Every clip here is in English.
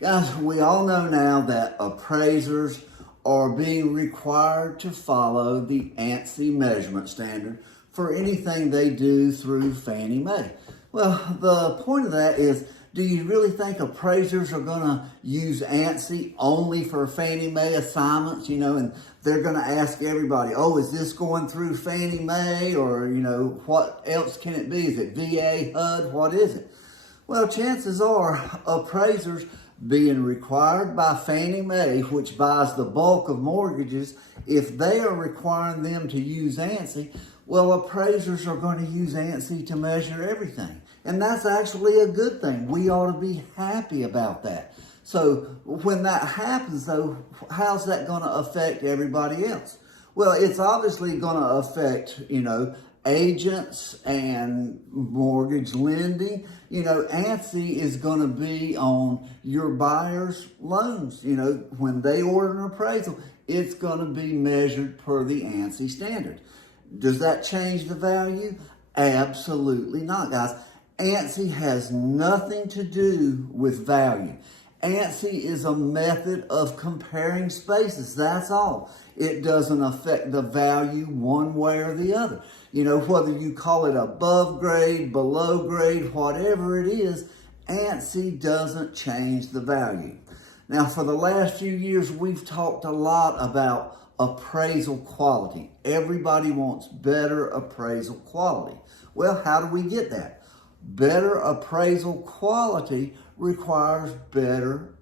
Guys, we all know now that appraisers are being required to follow the ANSI measurement standard for anything they do through Fannie Mae. Well, the point of that is, do you really think appraisers are going to use ANSI only for Fannie Mae assignments, and they're going to ask everybody, oh, is this going through Fannie Mae, or, what else can it be? Is it VA, HUD, what is it? Well, chances are appraisers being required by Fannie Mae, which buys the bulk of mortgages, if they are requiring them to use ANSI, well, appraisers are going to use ANSI to measure everything. And that's actually a good thing. We ought to be happy about that. So when that happens, though, how's that going to affect everybody else? Well, it's obviously going to affect, agents and mortgage lending. ANSI is going to be on your buyer's loans. When they order an appraisal, it's going to be measured per the ANSI standard. Does that change the value? Absolutely not, guys. ANSI has nothing to do with value. ANSI is a method of comparing spaces, that's all. It doesn't affect the value one way or the other. Whether you call it above grade, below grade, whatever it is, ANSI doesn't change the value. Now, for the last few years, we've talked a lot about appraisal quality. Everybody wants better appraisal quality. Well, how do we get that? Better appraisal quality requires better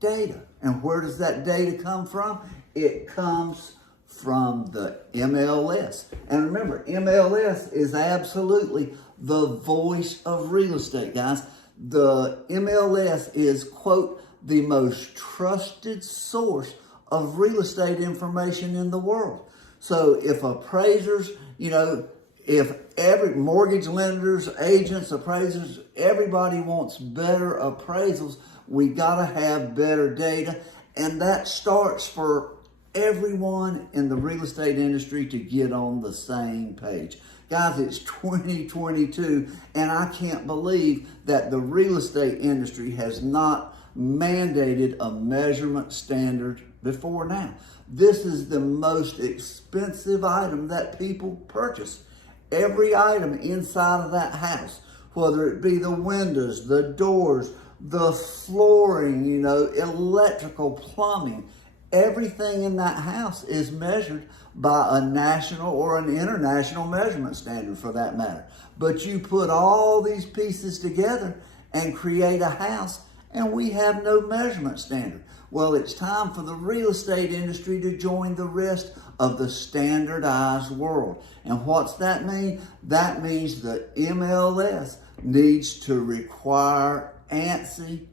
data. And where does that data come from? It comes from the MLS. And remember, MLS is absolutely the voice of real estate, guys. The MLS is, quote, the most trusted source of real estate information in the world. So if appraisers, if every mortgage lenders, agents, appraisers, everybody wants better appraisals, we got to have better data. And that starts for everyone in the real estate industry to get on the same page. Guys, it's 2022, and I can't believe that the real estate industry has not mandated a measurement standard before now. This is the most expensive item that people purchase. Every item inside of that house, whether it be the windows, the doors, the flooring, electrical, plumbing, everything in that house is measured by a national or an international measurement standard for that matter. But you put all these pieces together and create a house, and we have no measurement standard. Well, it's time for the real estate industry to join the rest of the standardized world. And what's that mean? That means the MLS needs to require ANSI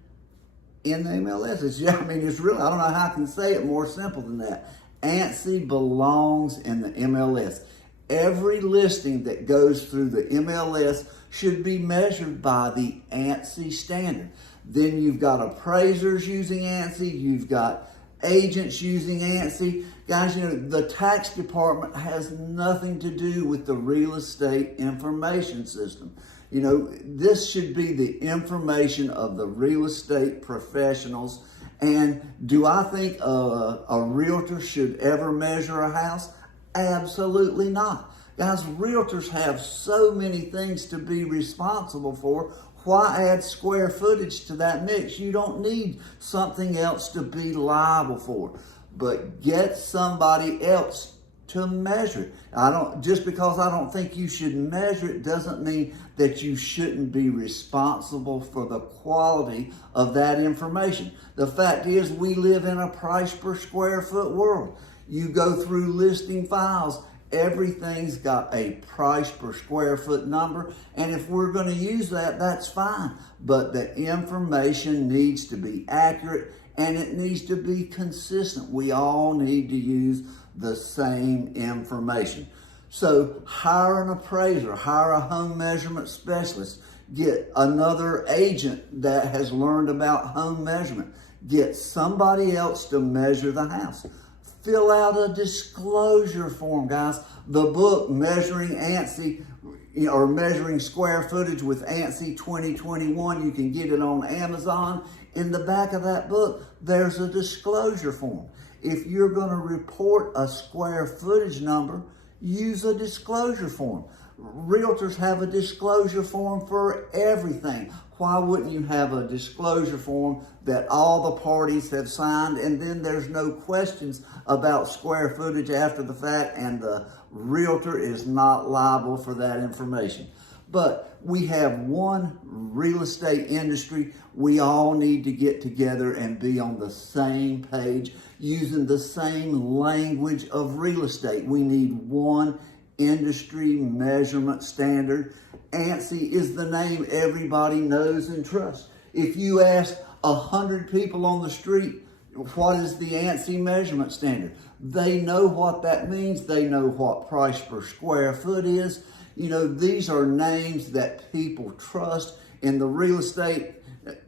in the MLS. It's really, I don't know how I can say it more simple than that. ANSI belongs in the MLS. Every listing that goes through the MLS should be measured by the ANSI standard. Then you've got appraisers using ANSI, you've got agents using ANSI. Guys, the tax department has nothing to do with the real estate information system. This should be the information of the real estate professionals. And do I think a realtor should ever measure a house? Absolutely not. Guys, realtors have so many things to be responsible for. Why add square footage to that mix? You don't need something else to be liable for. But get somebody else to measure it. Just because I don't think you should measure it doesn't mean that you shouldn't be responsible for the quality of that information. The fact is, we live in a price per square foot world. You go through listing files, everything's got a price per square foot number, and if we're going to use that, that's fine. But the information needs to be accurate, and it needs to be consistent. We all need to use the same information. So hire an appraiser, hire a home measurement specialist, get another agent that has learned about home measurement, get somebody else to measure the house. Fill out a disclosure form, guys. The book, Measuring ANSI, or measuring square footage with ANSI 2021. You can get it on Amazon. In the back of that book, there's a disclosure form. If you're going to report a square footage number, use a disclosure form. Realtors have a disclosure form for everything. Why wouldn't you have a disclosure form that all the parties have signed, and then there's no questions about square footage after the fact, and the realtor is not liable for that information? But we have one real estate industry. We all need to get together and be on the same page, using the same language of real estate. We need one industry measurement standard. ANSI is the name everybody knows and trusts. If you ask 100 people on the street, what is the ANSI measurement standard? They know what that means. They know what price per square foot is. You know, these are names that people trust. In the real estate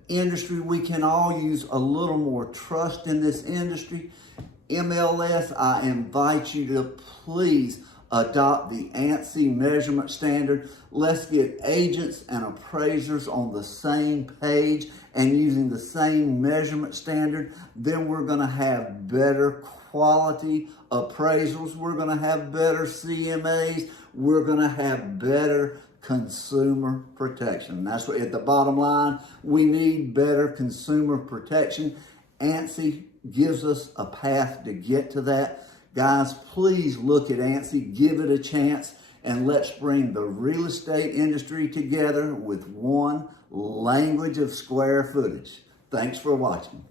industry, we can all use a little more trust in this industry. MLS, I invite you to please adopt the ANSI measurement standard. Let's get agents and appraisers on the same page and using the same measurement standard. Then we're going to have better quality appraisals. We're going to have better CMAs. We're going to have better consumer protection. That's what, at the bottom line, we need better consumer protection. ANSI gives us a path to get to that. Guys, please look at ANSI, give it a chance, and let's bring the real estate industry together with one language of square footage. Thanks for watching.